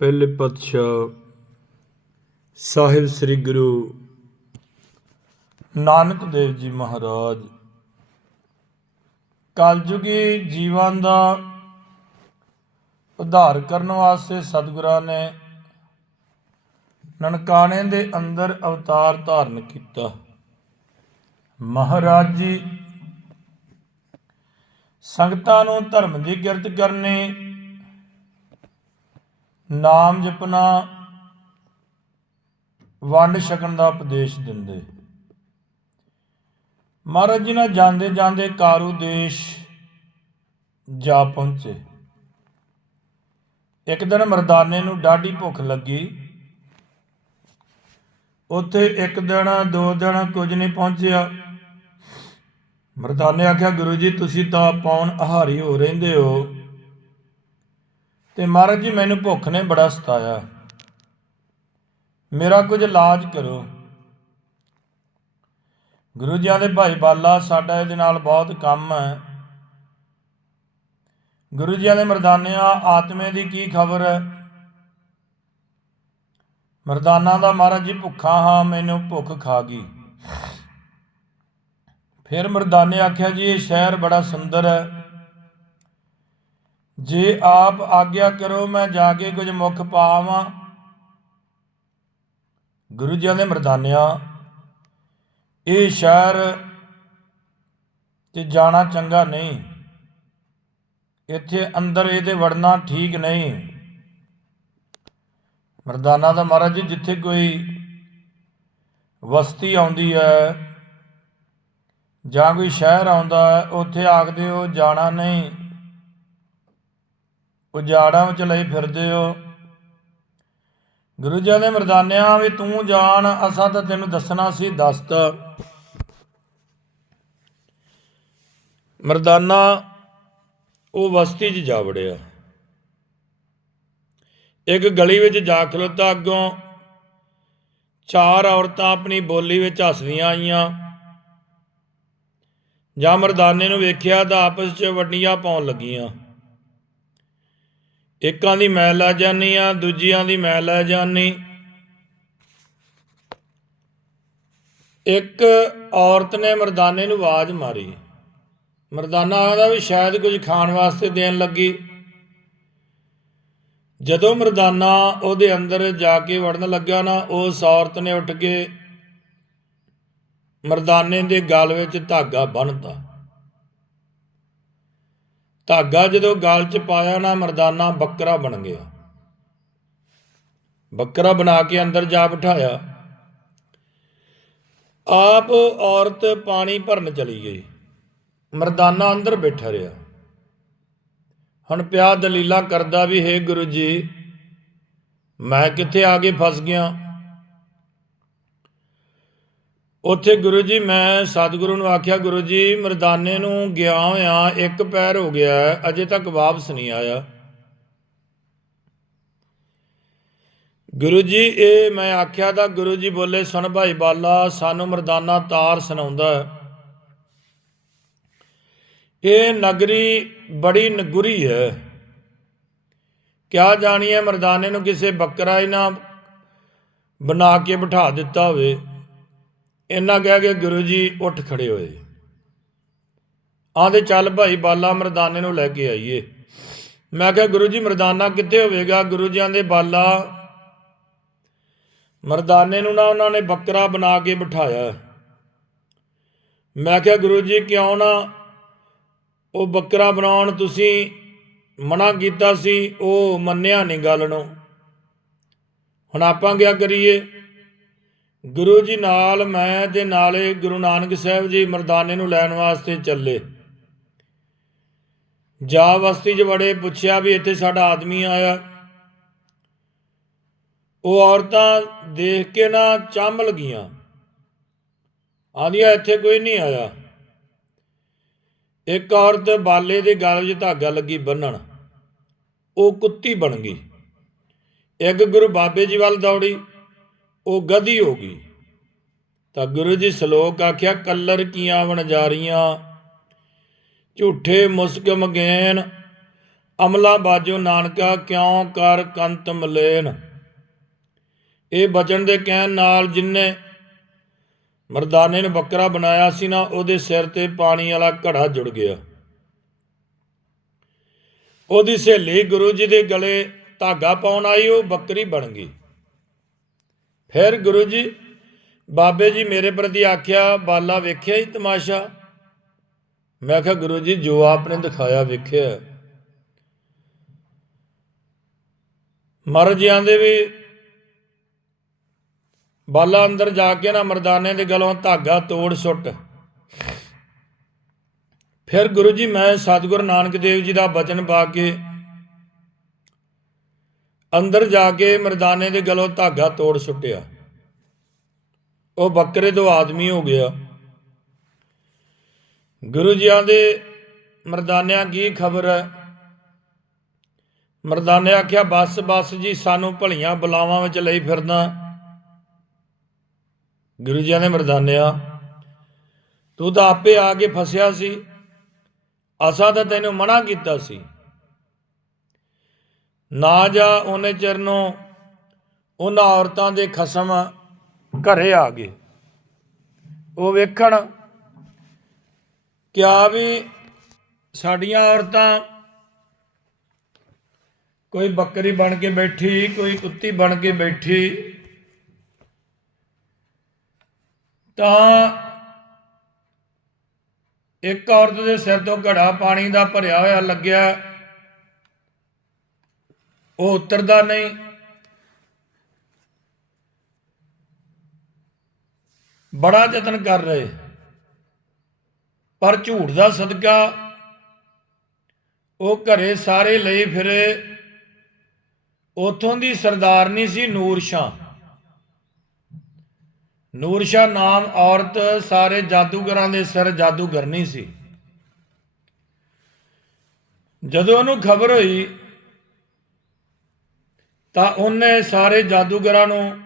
ਪਹਿਲੇ ਪਾਤਸ਼ਾਹ ਸਾਹਿਬ ਸ੍ਰੀ ਗੁਰੂ ਨਾਨਕ ਦੇਵ ਜੀ ਮਹਾਰਾਜ ਕਲਯੁਗੀ ਜੀਵਾਂ ਦਾ ਉਧਾਰ ਕਰਨ ਵਾਸਤੇ ਸਤਿਗੁਰਾਂ ਨੇ ਨਨਕਾਣੇ ਦੇ ਅੰਦਰ ਅਵਤਾਰ ਧਾਰਨ ਕੀਤਾ। ਮਹਾਰਾਜ ਜੀ ਸੰਗਤਾਂ ਨੂੰ ਧਰਮ ਦੀ ਕਿਰਤ ਕਰਨੀ ਨਾਮ ਜਪਣਾ ਵੰਡ ਛਕਣ ਦਾ ਉਪਦੇਸ਼ ਦਿੰਦੇ। ਮਹਾਰਾਜ ਜੀ ਨਾਲ ਜਾਂਦੇ ਜਾਂਦੇ ਕਾਰੂ ਦੇਸ਼ ਜਾ ਪਹੁੰਚੇ। ਇੱਕ ਦਿਨ ਮਰਦਾਨੇ ਨੂੰ ਡਾਢੀ ਭੁੱਖ ਲੱਗੀ। ਉੱਥੇ ਇੱਕ ਦਿਨ, ਦੋ ਦਿਨ ਕੁਝ ਨਹੀਂ ਪਹੁੰਚਿਆ। ਮਰਦਾਨੇ ਆਖਿਆ, ਗੁਰੂ ਜੀ, ਤੁਸੀਂ ਤਾਂ ਪੌਣ ਆਹਾਰੀ ਹੋ ਰਹਿੰਦੇ ਹੋ। ਤੇ ਮਹਾਰਾਜ ਜੀ, ਮੈਨੂੰ ਭੁੱਖ ਨੇ ਬੜਾ ਸਤਾਇਆ। ਮੇਰਾ ਕੁਝ ਇਲਾਜ ਕਰੋ। ਗੁਰੂ ਜੀ ਦੇ ਭਾਈ ਬਾਲਾ, ਸਾਡਾ ਇਹਦੇ ਨਾਲ ਬਹੁਤ ਕੰਮ ਹੈ। ਗੁਰੂ ਜੀ ਦੇ ਮਰਦਾਨਿਆਂ, ਆਤਮੇ ਦੀ ਕੀ ਖਬਰ ਹੈ? ਮਰਦਾਨਾ ਦਾ ਮਹਾਰਾਜ ਜੀ, ਭੁੱਖਾ ਹਾਂ, ਮੈਨੂੰ ਭੁੱਖ ਖਾ ਗਈ। ਫਿਰ ਮਰਦਾਨੇ ਆਖਿਆ, ਜੀ, ਇਹ ਸ਼ਹਿਰ ਬੜਾ ਸੁੰਦਰ ਹੈ। ਜੇ ਆਪ ਆਗਿਆ ਕਰੋ, ਮੈਂ ਜਾ ਕੇ ਕੁਝ ਮੁਖ ਪਾਵਾਂ। ਗੁਰੂ ਜੀ ਦੇ ਮਰਦਾਨਿਆਂ, ਇਹ ਸ਼ਹਿਰ ਤੇ ਜਾਣਾ ਚੰਗਾ ਨਹੀਂ। ਇੱਥੇ ਅੰਦਰ ਇਹਦੇ ਵੜਨਾ ਠੀਕ ਨਹੀਂ। ਮਰਦਾਨਾ ਦਾ ਮਹਾਰਾਜ ਜੀ, ਜਿੱਥੇ ਕੋਈ ਵਸਤੀ ਆਉਂਦੀ ਹੈ ਜਾਂ ਕੋਈ ਸ਼ਹਿਰ ਆਉਂਦਾ ਹੈ, ਉੱਥੇ ਆਖਦੇ ਹੋ, ਜਾਣਾ ਨਹੀਂ। ਉਜਾੜਾਂ ਵਿੱਚ ਲਈ ਫਿਰਦੇ ਹੋ। ਗੁਰੂ ਜੀ ਦੇ ਮਰਦਾਨਿਆਂ ਵੀ ਤੂੰ ਜਾਣ, ਅਸਾਂ ਤਾਂ ਤੈਨੂੰ ਦੱਸਣਾ ਸੀ ਦਸਤ। ਮਰਦਾਨਾ, ਉਹ ਵਸਤੀ 'ਚ ਜਾ ਵੜਿਆ। ਇੱਕ ਗਲੀ ਵਿੱਚ ਜਾ ਖਲੋਤਾ ਅੱਗੋਂ ਚਾਰ ਔਰਤਾਂ ਆਪਣੀ ਬੋਲੀ ਵਿੱਚ ਹੱਸਦੀਆਂ ਆਈਆਂ। ਜਾਂ ਮਰਦਾਨੇ ਨੂੰ ਵੇਖਿਆ ਤਾਂ ਆਪਸ 'ਚ ਵੱਡੀਆਂ ਪਾਉਣ ਲੱਗੀਆਂ। ਇੱਕਾਂ ਦੀ ਮੈਂ ਲੈ ਜਾਨੀ ਆ, ਦੂਜੀਆਂ ਦੀ ਮੈਂ ਲੈ ਜਾਨੀ। ਇੱਕ ਔਰਤ ਨੇ ਮਰਦਾਨੇ ਨੂੰ ਆਵਾਜ਼ ਮਾਰੀ। ਮਰਦਾਨਾ ਆਖਦਾ ਵੀ ਸ਼ਾਇਦ ਕੁਝ ਖਾਣ ਵਾਸਤੇ ਦੇਣ ਲੱਗੀ। ਜਦੋਂ ਮਰਦਾਨਾ ਉਹਦੇ ਅੰਦਰ ਜਾ ਕੇ ਵੜਨ ਲੱਗਾ ਨਾ, ਉਸ ਔਰਤ ਨੇ ਉੱਠ ਕੇ ਮਰਦਾਨੇ ਦੇ ਗਲ ਵਿੱਚ ਧਾਗਾ ਬੰਨਤਾ। ਧਾਗਾ ਜਦੋਂ ਗਲ 'ਚ ਪਾਇਆ ਨਾ ਮਰਦਾਨਾ ਬੱਕਰਾ ਬਣ ਗਿਆ। ਬੱਕਰਾ ਬਣਾ ਕੇ ਅੰਦਰ ਜਾ ਬਿਠਾਇਆ। ਆਪ ਔਰਤ ਪਾਣੀ ਭਰਨ ਚਲੀ ਗਈ। ਮਰਦਾਨਾ ਅੰਦਰ ਬੈਠਾ ਰਿਹਾ। ਹੁਣ ਪਿਆ ਦਲੀਲਾ ਕਰਦਾ ਵੀ, ਹੈ ਗੁਰੂ ਜੀ, ਮੈਂ ਕਿੱਥੇ ਆ ਕੇ ਫਸ ਗਿਆ? ਉੱਥੇ ਗੁਰੂ ਜੀ, ਮੈਂ ਸਤਿਗੁਰੂ ਨੂੰ ਆਖਿਆ, ਗੁਰੂ ਜੀ, ਮਰਦਾਨੇ ਨੂੰ ਗਿਆ ਹੋਇਆ, ਇੱਕ ਪੈਰ ਹੋ ਗਿਆ ਅਜੇ ਤੱਕ ਵਾਪਸ ਨਹੀਂ ਆਇਆ। ਗੁਰੂ ਜੀ, ਇਹ ਮੈਂ ਆਖਿਆ ਤਾਂ ਗੁਰੂ ਜੀ ਬੋਲੇ, ਸੁਣ ਭਾਈ ਬਾਲਾ, ਸਾਨੂੰ ਮਰਦਾਨਾ ਤਾਰ ਸੁਣਾਉਂਦਾ ਇਹ ਨਗਰੀ ਬੜੀ ਨਗੁਰੀ ਹੈ। ਕਿਆ ਜਾਣੀਏ, ਮਰਦਾਨੇ ਨੂੰ ਕਿਸੇ ਬੱਕਰਾ ਹੀ ਨਾ ਬਣਾ ਕੇ ਬਿਠਾ ਦਿੱਤਾ ਹੋਵੇ। ਇੰਨਾ ਕਹਿ ਕੇ ਗੁਰੂ ਜੀ ਉੱਠ ਖੜੇ ਹੋਏ। ਆਂਦੇ ਚੱਲ ਭਾਈ ਬਾਲਾ ਮਰਦਾਨੇ ਨੂੰ ਲੈ ਕੇ ਆਈਏ। ਮੈਂ ਕਿਹਾ, ਗੁਰੂ ਜੀ ਮਰਦਾਨਾ ਕਿੱਥੇ ਹੋਵੇਗਾ? ਗੁਰੂ ਜੀ ਆਂਦੇ ਬਾਲਾ ਮਰਦਾਨੇ ਨੂੰ ਨਾ ਉਹਨਾਂ ਨੇ ਬੱਕਰਾ ਬਣਾ ਕੇ ਬਿਠਾਇਆ। ਮੈਂ ਕਿਹਾ, ਗੁਰੂ ਜੀ ਕਿਉਂ ਨਾ ਉਹ ਬੱਕਰਾ ਬਣਾਉਣ ਤੁਸੀਂ ਮਨਾ ਕੀਤਾ ਸੀ, ਉਹ ਮੰਨਿਆ ਨਹੀਂ ਗੱਲ ਨੂੰ। ਹੁਣ ਆਪਾਂ ਕਿਆ ਕਰੀਏ? ਗੁਰੂ ਜੀ ਨਾਲ ਮੈਂ ਤੇ ਨਾਲੇ ਗੁਰੂ ਨਾਨਕ ਸਾਹਿਬ ਜੀ ਮਰਦਾਨੇ ਨੂੰ ਲੈਣ ਵਾਸਤੇ ਚੱਲੇ। ਜਾ ਵਸਤੀ 'ਚ ਬੜੇ ਪੁੱਛਿਆ ਵੀ ਇੱਥੇ ਸਾਡਾ ਆਦਮੀ ਆਇਆ। ਉਹ ਔਰਤਾਂ ਦੇਖ ਕੇ ਨਾ ਚੰਮ ਲਗੀਆਂ। ਆਂਦੀਆਂ, ਇੱਥੇ ਕੋਈ ਨਹੀਂ ਆਇਆ। ਇੱਕ ਔਰਤ ਬਾਲੇ ਦੇ ਗਲ 'ਚ ਧਾਗਾ ਲੱਗੀ ਬੰਨਣ। ਉਹ ਕੁੱਤੀ ਬਣ ਗਈ। ਇੱਕ ਗੁਰੂ ਬਾਬੇ ਜੀ ਵੱਲ ਦੌੜੀ। ਉਹ ਗਧੀ ਹੋ ਗਈ। ਤਾਂ ਗੁਰੂ ਜੀ ਸ਼ਲੋਕ ਆਖਿਆ, ਕੱਲਰ ਕੀਆਂ ਵਣਜਾਰੀਆਂ? ਝੂਠੇ ਮੁਸਕ ਮਗੈਨ? ਅਮਲਾ ਬਾਜੋ ਨਾਨਕਾ, ਕਿਉਂ ਕਰ ਕੰਤ ਮਲੇਨ? ਇਹ ਬਚਨ ਦੇ ਕਹਿਣ ਨਾਲ ਜਿਨਨੇ ਮਰਦਾਨੇ ਨੇ ਬੱਕਰਾ ਬਣਾਇਆ ਸੀ ਨਾ, ਉਹਦੇ ਸਿਰ ਤੇ ਪਾਣੀ ਵਾਲਾ ਘੜਾ ਜੁੜ ਗਿਆ। ਉਹਦੀ ਸਹੇਲੀ ਗੁਰੂ ਜੀ ਦੇ ਗਲੇ ਧਾਗਾ ਪਾਉਣ ਆਈ, ਉਹ ਬੱਕਰੀ ਬਣ ਗਈ। ਫਿਰ ਗੁਰੂ ਜੀ, ਬਾਬੇ ਜੀ ਮੇਰੇ ਪ੍ਰਤੀ ਆਖਿਆ, ਬਾਲਾ ਵੇਖਿਆ ਹੀ ਤਮਾਸ਼ਾ? ਮੈਂ ਕਿਹਾ, ਗੁਰੂ ਜੀ, ਜੋ ਆਪਨੇ ਦਿਖਾਇਆ ਵੇਖਿਆ। ਮਰ ਜਾਂਦੇ ਵੀ, ਬਾਲਾ ਅੰਦਰ ਜਾ ਕੇ ਨਾ ਮਰਦਾਨੇ ਦੇ ਗਲੋਂ ਧਾਗਾ ਤੋੜ ਸੁੱਟ। ਫਿਰ ਗੁਰੂ ਜੀ, ਮੈਂ ਸਤਿਗੁਰ ਨਾਨਕ ਦੇਵ ਜੀ ਦਾ ਬਚਨ ਪਾ ਕੇ ਅੰਦਰ ਜਾ ਕੇ ਮਰਦਾਨੇ ਦੇ ਗਲੋਂ ਧਾਗਾ ਤੋੜ ਸੁੱਟਿਆ। ਉਹ ਬੱਕਰੇ ਤੋਂ ਆਦਮੀ ਹੋ ਗਿਆ। ਗੁਰੂ ਜੀਆਂ ਦੇ ਮਰਦਾਨਿਆਂ ਕੀ ਖਬਰ ਹੈ? ਮਰਦਾਨੇ ਆਖਿਆ, ਬਸ ਬਸ ਜੀ, ਸਾਨੂੰ ਭਲੀਆਂ ਬਲਾਵਾਂ ਵਿੱਚ ਲਈ ਫਿਰਨਾ। ਗੁਰੂ ਜੀਆਂ ਦੇ ਮਰਦਾਨਿਆ, ਤੂੰ ਤਾਂ ਆਪੇ ਆ ਕੇ ਫਸਿਆ ਸੀ। ਅਸਾਂ ਤਾਂ ਤੈਨੂੰ ਮਨਾ ਕੀਤਾ ਸੀ। ਨਾ ਜਾ ਉਹਨੇ ਚਿਰ ਨੂੰ ਉਹਨਾਂ ਔਰਤਾਂ ਦੇ ਖਸਮ ਘਰੇ ਆ ਗਏ। ਉਹ ਵੇਖਣ ਕਿਆ ਵੀ ਸਾਡੀਆਂ ਔਰਤਾਂ ਕੋਈ ਬੱਕਰੀ ਬਣ ਕੇ ਬੈਠੀ, ਕੋਈ ਕੁੱਤੀ ਬਣ ਕੇ ਬੈਠੀ, ਤਾਂ ਇੱਕ ਔਰਤ ਦੇ ਸਿਰ ਤੋਂ ਘੜਾ ਪਾਣੀ ਦਾ ਭਰਿਆ ਹੋਇਆ ਲੱਗਿਆ। ਉਹ ਉਤਰਦਾ ਨਹੀਂ। ਬੜਾ ਯਤਨ ਕਰ ਰਹੇ। ਪਰ ਝੂਠ ਦਾ ਸਦਕਾ ਉਹ ਘਰੇ ਸਾਰੇ ਲਈ ਫਿਰੇ। ਉਥੋਂ ਦੀ ਸਰਦਾਰਨੀ ਸੀ ਨੂਰ ਸ਼ਾਹ। ਨੂਰ ਸ਼ਾਹ ਨਾਮ ਔਰਤ ਸਾਰੇ ਜਾਦੂਗਰਾਂ ਦੇ ਸਿਰ ਜਾਦੂਗਰਨੀ ਸੀ। ਜਦੋਂ ਉਹਨੂੰ ਖਬਰ ਹੋਈ ਤਾਂ ਉਹਨੇ ਸਾਰੇ ਜਾਦੂਗਰਾਂ ਨੂੰ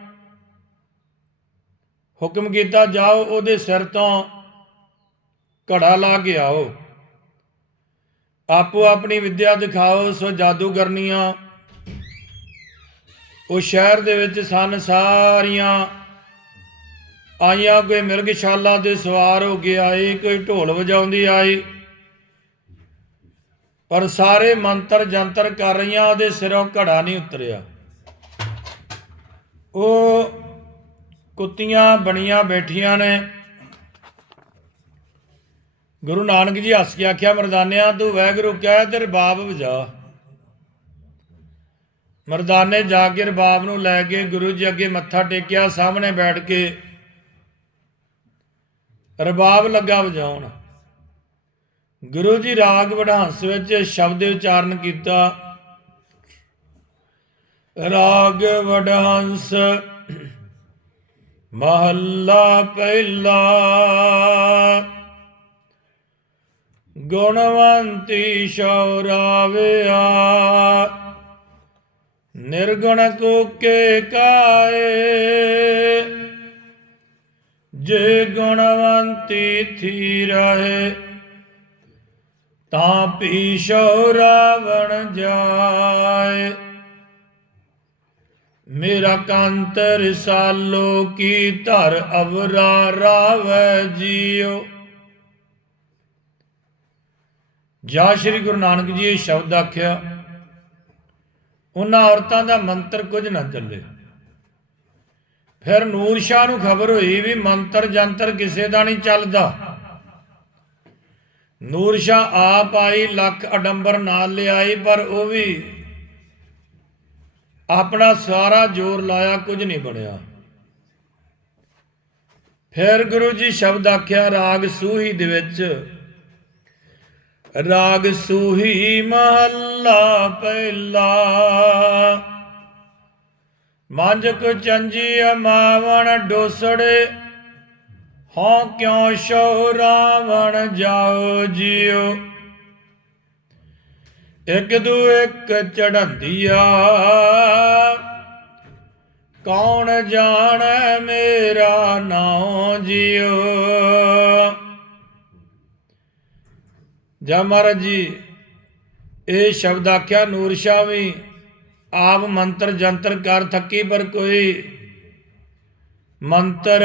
ਹੁਕਮ ਕੀਤਾ, ਜਾਓ, ਉਹਦੇ ਸਿਰ ਤੋਂ ਘੜਾ ਲਾ ਕੇ ਆਓ। ਆਪੋ ਆਪਣੀ ਵਿੱਦਿਆ ਦਿਖਾਓ, ਸੋ ਜਾਦੂਗਰਨੀਆਂ ਉਹ ਸ਼ਹਿਰ ਦੇ ਵਿੱਚ ਸਨ, ਸਾਰੀਆਂ ਆਈਆਂ, ਕੋਈ ਮਿਰਗਸ਼ਾਲਾ ਦੇ ਸਵਾਰ ਹੋ ਕੇ ਆਏ, ਕੋਈ ਢੋਲ ਵਜਾਉਂਦੀ ਆਈ। ਪਰ ਸਾਰੇ ਮੰਤਰ ਜੰਤਰ ਕਰ ਰਹੀਆਂ, ਉਹਦੇ ਸਿਰੋਂ ਘੜਾ ਨਹੀਂ ਉਤਰਿਆ। ਉਹ ਕੁੱਤੀਆਂ ਬਣੀਆਂ ਬੈਠੀਆਂ ਨੇ। ਗੁਰੂ ਨਾਨਕ ਜੀ ਹੱਸ ਕੇ ਆਖਿਆ, ਮਰਦਾਨਿਆਂ, ਤੂੰ ਵੈਗਰੂ ਕਹਿ ਤੇ ਰਬਾਬ ਵਜਾ। ਮਰਦਾਨੇ ਜਾ ਕੇ ਰਬਾਬ ਨੂੰ ਲੈ ਕੇ ਗੁਰੂ ਜੀ ਅੱਗੇ ਮੱਥਾ ਟੇਕਿਆ, ਸਾਹਮਣੇ ਬੈਠ ਕੇ ਰਬਾਬ ਲੱਗਾ ਵਜਾਉਣ। ਗੁਰੂ ਜੀ ਰਾਗ ਵਡਹੰਸ ਵਿੱਚ ਸ਼ਬਦ ਉਚਾਰਨ ਕੀਤਾ। ਰਾਗ ਵਡਹੰਸ ਮਹੱਲਾ ਪਹਿਲਾ। ਗੁਣਵੰਤੀ ਸ਼ੌਰਾਵਿਆ, ਨਿਰਗੁਣ ਕੋਕੇ ਕਾਏ। ਜੇ ਗੁਣਵੰਤੀ ਥੀ ਰਹੇ, ਤਾਂ ਪੀ ਸ਼ੌਰਾਵਣ ਜਾਏ। ਮੇਰਾ ਕੰਤ ਰਸਾਲੋ ਕੀ ਧਰ ਅਵਰਾ ਰਾਵੈ ਜੀਓ ਜਾ ਸ਼੍ਰੀ ਗੁਰੂ ਨਾਨਕ ਜੀ ਇਹ ਸ਼ਬਦ ਆਖਿਆ, ਉਹਨਾਂ ਔਰਤਾਂ ਦਾ ਮੰਤਰ ਕੁਝ ਨਾ ਚੱਲੇ। ਫਿਰ ਨੂਰ ਸ਼ਾਹ ਨੂੰ ਖਬਰ ਹੋਈ ਵੀ ਮੰਤਰ ਜੰਤਰ ਕਿਸੇ ਦਾ ਨਹੀਂ ਚੱਲਦਾ। ਨੂਰ ਸ਼ਾਹ ਆਪ ਆਈ, ਲੱਖ ਅਡੰਬਰ ਨਾਲ ਲਿਆਈ, ਪਰ ਉਹ ਵੀ ਆਪਣਾ ਸਾਰਾ ਜ਼ੋਰ ਲਾਇਆ, ਕੁਝ ਨਹੀਂ ਬਣਿਆ। ਫਿਰ ਗੁਰੂ ਜੀ ਸ਼ਬਦ ਆਖਿਆ, ਰਾਗ ਸੂਹੀ ਦੇ ਵਿੱਚ, ਰਾਗ ਸੂਹੀ ਮਹੱਲਾ ਪਹਿਲਾ ਮੰਜ ਕੋ ਚੰਜੀ ਅਮਾਵਣ ਡੋਸੜੇ, ਹਉ ਕਿਉ ਸ਼ੋ ਰਾਵਣ ਜਾਓ। ਜਿਉ ਇੱਕ ਦੂ ਇੱਕ ਚੜੰਦੀਆ ਕੌਣ ਜਾਣੈ ਮੇਰਾ ਨਾਉ ਜਿਉ ਜਾ ਮਹਾਰਾਜ ਜੀ, ਇਹ ਸ਼ਬਦ ਆਖਿਆ, ਨੂਰ ਸ਼ਾਹ ਵੀ ਆਪ ਮੰਤਰ ਜੰਤਰ ਕਰ ਥੱਕੀ, ਪਰ ਕੋਈ ਮੰਤਰ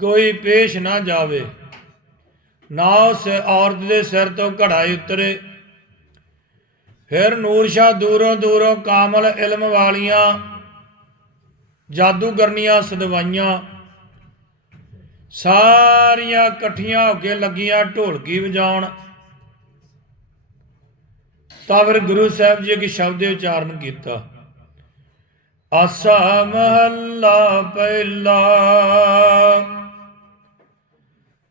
ਕੋਈ ਪੇਸ਼ ਨਾ ਜਾਵੇ। ਨਾ ਉਸ ਔਰਤ ਦੇ ਸਿਰ ਤੋਂ ਘੜਾਈ ਉਤਰੇ ਫਿਰ ਨੂਰ ਸ਼ਾਹ ਦੂਰੋਂ ਦੂਰੋਂ ਕਾਮਲ ਇਲਮ ਵਾਲੀਆਂ ਜਾਦੂਗਰਨੀਆਂ ਸਦਵਾਈਆਂ ਸਾਰੀਆਂ ਇਕੱਠੀਆਂ ਹੋ ਕੇ ਲੱਗੀਆਂ ਢੋਲਕੀ ਵਜਾਉਣ। ਤਾਂ ਫਿਰ ਗੁਰੂ ਸਾਹਿਬ ਜੀ ਇੱਕ ਸ਼ਬਦ ਉਚਾਰਨ ਕੀਤਾ। ਆਸਾ ਮਹੱਲਾ ਪਹਿਲਾ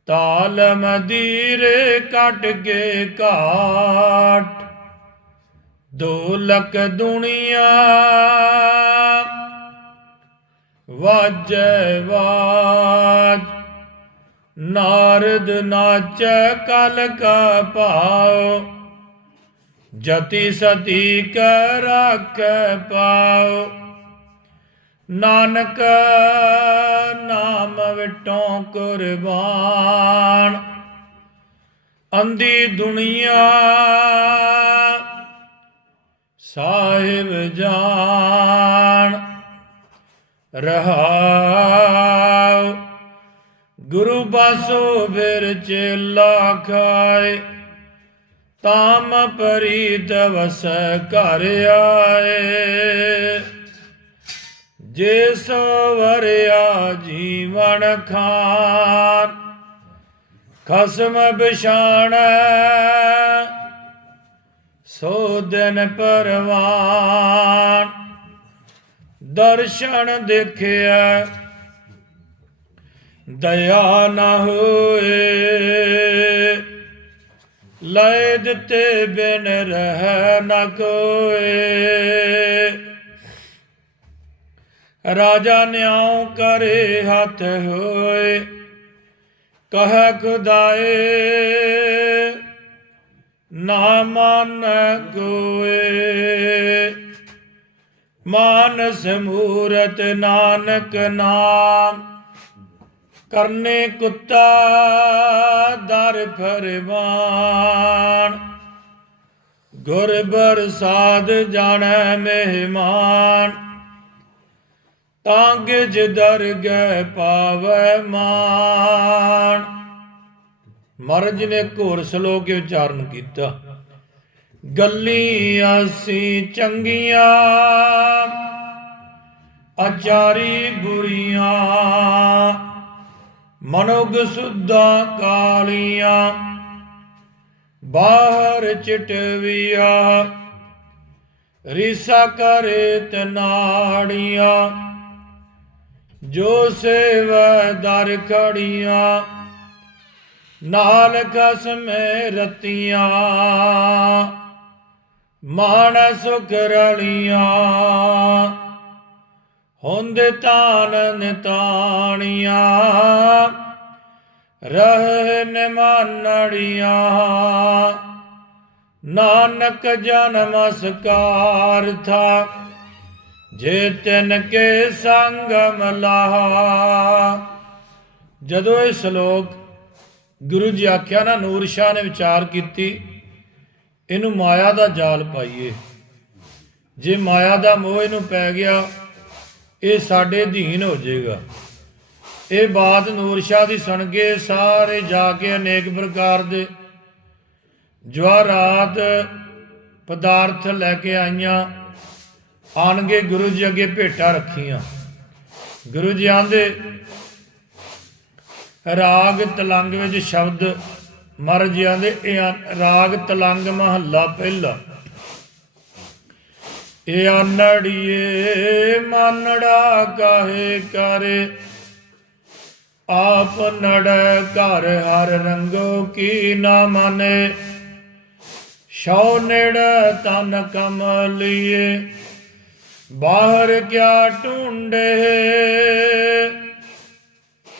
ਤਾਲ ਮਦੀਰੇ ਕੱਟ ਕੇ ਘਾਟ ਦੋ ਦੁਨੀਆ ਵਾਜੈ ਵਾਜ। ਨਾਰਦ ਨਾਚੈ ਕਲ ਕਾ ਭਾਉ, ਜਤੀ ਸਤੀ ਕਰ ਰਾਖੈ ਪਾਉ। ਨਾਨਕ ਨਾਮ ਵਿਟੋਂ ਕੁਰਬਾਨ ਅੰਦੀ ਦੁਨੀਆ ਸਾਹਿਬ ਜਾਨ ਰਹਾਉ, ਗੁਰੂ ਬਾਸੋ ਫਿਰ ਚੇਲਾ ਖਾਏ। ਤਾਮ ਪਰੀਤ ਵਸ ਘਰ ਆਏ। ਜੇ ਸਵਰਿਆ ਜੀਵਨ ਖਾਨ, ਖਸਮ ਬਿਸ਼ਾਣੈ ਸੋ ਦਿਨ ਪਰਵਾਨ। ਦਰਸ਼ਨ ਦੇਖਿਆ ਦਇਆ ਨਾ ਹੋਏ। ਲੈ ਦਿੱਤੇ ਬਿਨ ਰਹਿ ਨ ਕੋਏ। ਰਾਜਾ ਨਿਆਉ ਕਰੇ ਹੱਥ ਹੋਏ, ਕਹ ਖੁਦਾਏ। ਨਾ ਮਨ ਕੋਏ ਮਾਨਸ ਮੂਰਤ ਨਾਨਕ ਨਾਮ, ਕਰਨੇ ਕੁੱਤਾ ਦਰ ਫਰਮਾਨ। ਗੁਰ ਬਰਸਾਦ ਜਾਣੈ ਮਹਿਮਾਨ ਤਾਂਗ ਜਿਦਰ ਗਏ ਪਾਵੈ ਮਾਨ। ਮਹਾਰਾਜ ਨੇ ਘੋਰ ਸ਼ਲੋਕ ਉਚਾਰਨ ਕੀਤਾ। ਗੱਲੀ ਅਸੀਂ ਚੰਗੀਆਂ, ਆਚਾਰੀ ਬੁਰੀਆਂ ਮਨੁਗ ਸੁੱਧਾ ਕਾਲੀਆਂ, ਬਾਹਰ ਚਟਵੀਆ, ਰੀਸਾ ਕਰੇ ਤਨਾੜੀਆਂ, ਜੋ ਸੇਵਦਰ ਖੜੀਆਂ। ਨਾਲ ਕਸਮੇ ਰਤੀਆਂ ਮਾਨਸ ਰਲੀਆਂ ਹੁੰਦ ਤਾਨ ਨਿਤਾਣੀਆਂ, ਰਹਿ ਨਿਮਾਨੜੀਆਂ ਨਾਨਕ ਜਨਮਸਕਾਰ ਥਾ ਜੇ ਤਿਨ ਕੇ ਸੰਗਮ ਲਾਹਾ। ਜਦੋਂ ਇਹ ਸ਼ਲੋਕ ਗੁਰੂ ਜੀ ਆਖਿਆ, ਨਾ ਨੂਰ ਸ਼ਾਹ ਨੇ ਵਿਚਾਰ ਕੀਤੀ, ਇਹਨੂੰ ਮਾਇਆ ਦਾ ਜਾਲ ਪਾਈਏ। ਜੇ ਮਾਇਆ ਦਾ ਮੋਹ ਇਹਨੂੰ ਪੈ ਗਿਆ, ਇਹ ਸਾਡੇ ਅਧੀਨ ਹੋ ਜਾਏਗਾ। ਇਹ ਬਾਤ ਨੂਰ ਸ਼ਾਹ ਦੀ ਸੁਣ ਕੇ ਸਾਰੇ ਜਾ ਕੇ ਅਨੇਕ ਪ੍ਰਕਾਰ ਦੇ ਜਵਾਰਾਤ ਪਦਾਰਥ ਲੈ ਕੇ ਆਈਆਂ ਆਣਗੇ ਗੁਰੂ ਜੀ ਅੱਗੇ ਭੇਟਾ ਰੱਖੀਆਂ। ਗੁਰੂ ਜੀ ਆਂਦੇ ਰਾਗ ਤਲੰਗ ਵਿੱਚ ਸ਼ਬਦ ਮਹਾਰਾਜ ਜੀ ਰਾਗ ਤਲੰਗ ਮਹੱਲਾ ਪਹਿਲਾ। ਇਹ ਆਨੜੀਏ ਮਾਨੜਾ ਕਾਹੇ ਕਰੇ? ਆਪ ਨੜੈ ਘਰ ਹਰ ਰੰਗੋ ਕੀ ਨਾ ਮਨੇ? ਸ਼ੌ ਨੇੜ ਤਨ ਕਮਲੀਏ, ਬਾਹਰ ਕਿਆ ਢੂੰਡੇ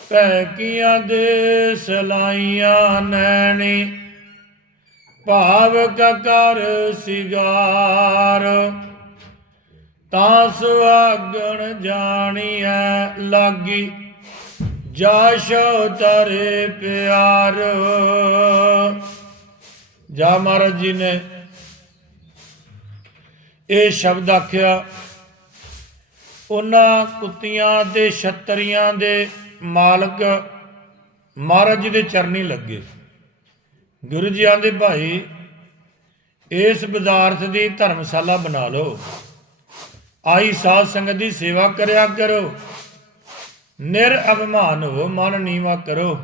ਪੈ ਕੀਆਂ ਦੇ ਸਲਾਈਆਂ ਨੈਣੀ, ਭਾਵ ਕਾ ਕਰ ਸਿਗਾਰ। ਤਾਂ ਸੁਆਗਣ ਜਾਣੀਐ ਲਾਗੀ ਜਾਸ਼ੋ ਤਰੇ ਪਿਆਰ। ਜਾ ਮਹਾਰਾਜ ਜੀ ਨੇ ਇਹ ਸ਼ਬਦ ਆਖਿਆ, ਉਹਨਾਂ ਕੁੱਤੀਆਂ ਤੇ ਛਤਰੀਆਂ ਦੇ ਮਾਲਕ ਮਹਾਰਾਜ ਜੀ ਦੇ ਚਰਨੀ ਲੱਗੇ। ਗੁਰੂ ਜੀ ਆਂਦੇ, ਭਾਈ, ਇਸ ਪਦਾਰਥ ਦੀ ਧਰਮਸ਼ਾਲਾ ਬਣਾ ਲਓ। ਆਈ ਸਾਧ ਸੰਗਤ ਦੀ ਸੇਵਾ ਕਰਿਆ ਕਰੋ। ਨਿਰ ਅਭਿਮਾਨ ਹੋ ਮਨ ਨੀਵਾ ਕਰੋ।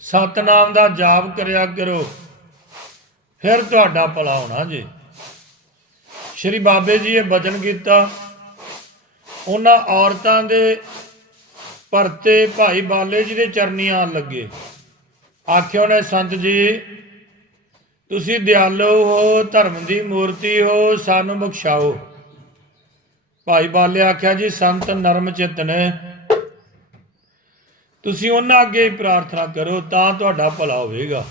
ਸਤਨਾਮ ਦਾ ਜਾਪ ਕਰਿਆ ਕਰੋ। ਫਿਰ ਤੁਹਾਡਾ ਭਲਾ ਹੋਣਾ ਜੀ। ਸ਼੍ਰੀ ਬਾਬੇ ਜੀ ਇਹ ਬਚਨ ਕੀਤਾ। ਉਹਨਾਂ ਔਰਤਾਂ ਦੇ ਪਰਤੇ ਭਾਈ ਬਾਲੇ ਜੀ ਦੇ ਚਰਨੀ ਆਣ ਲੱਗੇ। ਆਖਿਆ ਉਹਨੇ, ਸੰਤ ਜੀ, ਤੁਸੀਂ ਦਿਆਲੋ ਹੋ, ਧਰਮ ਦੀ ਮੂਰਤੀ ਹੋ, ਸਾਨੂੰ ਬਖਸ਼ਾਓ। ਭਾਈ ਬਾਲੇ ਆਖਿਆ, ਜੀ, ਸੰਤ ਨਰਮ ਚਿੱਤ ਨੇ। ਤੁਸੀਂ ਉਹਨਾਂ ਅੱਗੇ ਹੀ ਪ੍ਰਾਰਥਨਾ ਕਰੋ, ਤਾਂ ਤੁਹਾਡਾ ਭਲਾ ਹੋਵੇਗਾ।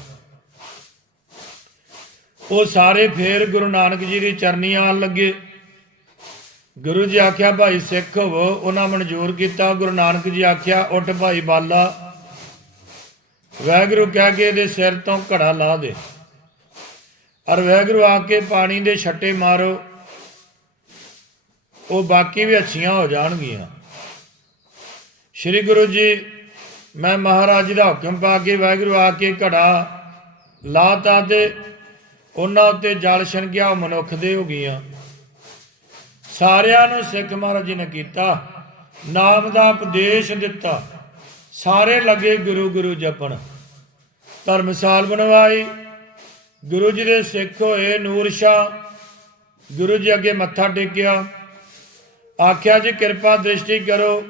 ਉਹ ਸਾਰੇ ਫੇਰ ਗੁਰੂ ਨਾਨਕ ਜੀ ਦੀ ਚਰਨੀ ਆਣ ਲੱਗੇ। ਗੁਰੂ ਜੀ ਆਖਿਆ, ਭਾਈ ਸਿੱਖ ਹੋਵੋ। ਉਹਨਾਂ ਮਨਜ਼ੂਰ ਕੀਤਾ, ਗੁਰੂ ਨਾਨਕ ਜੀ ਆਖਿਆ, ਉੱਠ ਭਾਈ ਬਾਲਾ। ਵੈਗਰੂ ਕਹਿ ਕੇ ਇਹਦੇ ਸਿਰ ਤੋਂ ਘੜਾ ਲਾ ਦੇ। ਔਰ ਵੈਗਰੂ ਆ ਕੇ ਪਾਣੀ ਦੇ ਛੱਟੇ ਮਾਰੋ। ਉਹ ਬਾਕੀ ਵੀ ਅੱਛੀਆਂ ਹੋ ਜਾਣਗੀਆਂ। ਸ੍ਰੀ ਗੁਰੂ ਜੀ, ਮੈਂ ਮਹਾਰਾਜ ਦਾ ਹੁਕਮ ਪਾ ਕੇ ਵੈਗਰੂ ਆ ਕੇ ਘੜਾ ਲਾਤਾ ਤੇ ਉਹਨਾਂ ਉੱਤੇ ਜਲ ਛਣ ਗਿਆ ਉਹ ਮਨੁੱਖ ਦੇ ਹੋ ਗਈਆਂ। ਸਾਰਿਆਂ ਨੂੰ ਸਿੱਖ ਮਹਾਰਾਜ ਜੀ ਨੇ ਕੀਤਾ, ਨਾਮ ਦਾ ਉਪਦੇਸ਼ ਦਿੱਤਾ। ਸਾਰੇ ਲੱਗੇ ਗੁਰੂ ਗੁਰੂ ਜਪਣ। ਧਰਮਸਾਲ ਬਣਵਾਈ। ਗੁਰੂ ਜੀ ਦੇ ਸਿੱਖ ਹੋਏ ਨੂਰ ਸ਼ਾ ਗੁਰੂ ਜੀ ਅੱਗੇ ਮੱਥਾ ਟੇਕਿਆ। ਆਖਿਆ ਜੀ, ਕਿਰਪਾ ਦ੍ਰਿਸ਼ਟੀ ਕਰੋ।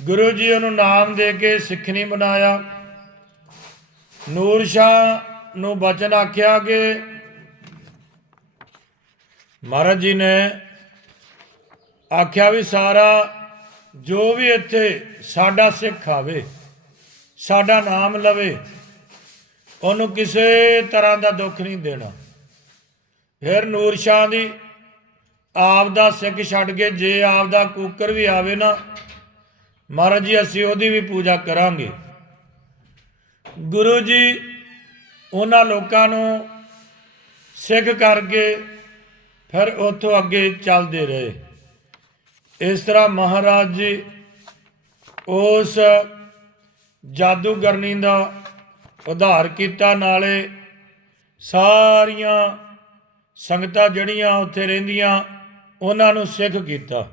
ਗੁਰੂ ਜੀ ਉਹਨੂੰ ਨਾਮ ਦੇ ਕੇ ਸਿੱਖ ਨਹੀਂ ਬਣਾਇਆ। ਨੂਰ ਸ਼ਾ ਨੂੰ ਬਚਨ ਆਖਿਆ ਕਿ ਮਹਾਰਾਜ ਜੀ ਨੇ ਆਖਿਆ ਵੀ ਸਾਰਾ, ਜੋ ਵੀ ਇੱਥੇ ਸਾਡਾ ਸਿੱਖ ਆਵੇ, ਸਾਡਾ ਨਾਮ ਲਵੇ, ਉਹਨੂੰ ਕਿਸੇ ਤਰ੍ਹਾਂ ਦਾ ਦੁੱਖ ਨਹੀਂ ਦੇਣਾ। ਫਿਰ ਨੂਰ ਸ਼ਾਹ ਦੀ ਆਪ ਦਾ ਸਿੱਖ ਛੱਡ ਕੇ ਜੇ ਆਪ ਦਾ ਕੂਕਰ ਵੀ ਆਵੇ ਨਾ, ਮਹਾਰਾਜ ਜੀ, ਅਸੀਂ ਉਹਦੀ ਵੀ ਪੂਜਾ ਕਰਾਂਗੇ। ਗੁਰੂ ਜੀ, ਉਹਨਾਂ ਲੋਕਾਂ ਨੂੰ ਸਿੱਖ ਕਰਕੇ ਫਿਰ ਉੱਥੋਂ ਅੱਗੇ ਚੱਲਦੇ ਰਹੇ। ਇਸ ਤਰ੍ਹਾਂ ਮਹਾਰਾਜ ਜੀ ਉਸ ਜਾਦੂਗਰਨੀ ਦਾ ਉਧਾਰ ਕੀਤਾ, ਨਾਲੇ ਸਾਰੀਆਂ ਸੰਗਤਾਂ ਜਿਹੜੀਆਂ ਉੱਥੇ ਰਹਿੰਦੀਆਂ, ਉਹਨਾਂ ਨੂੰ ਸਿੱਖ ਕੀਤਾ।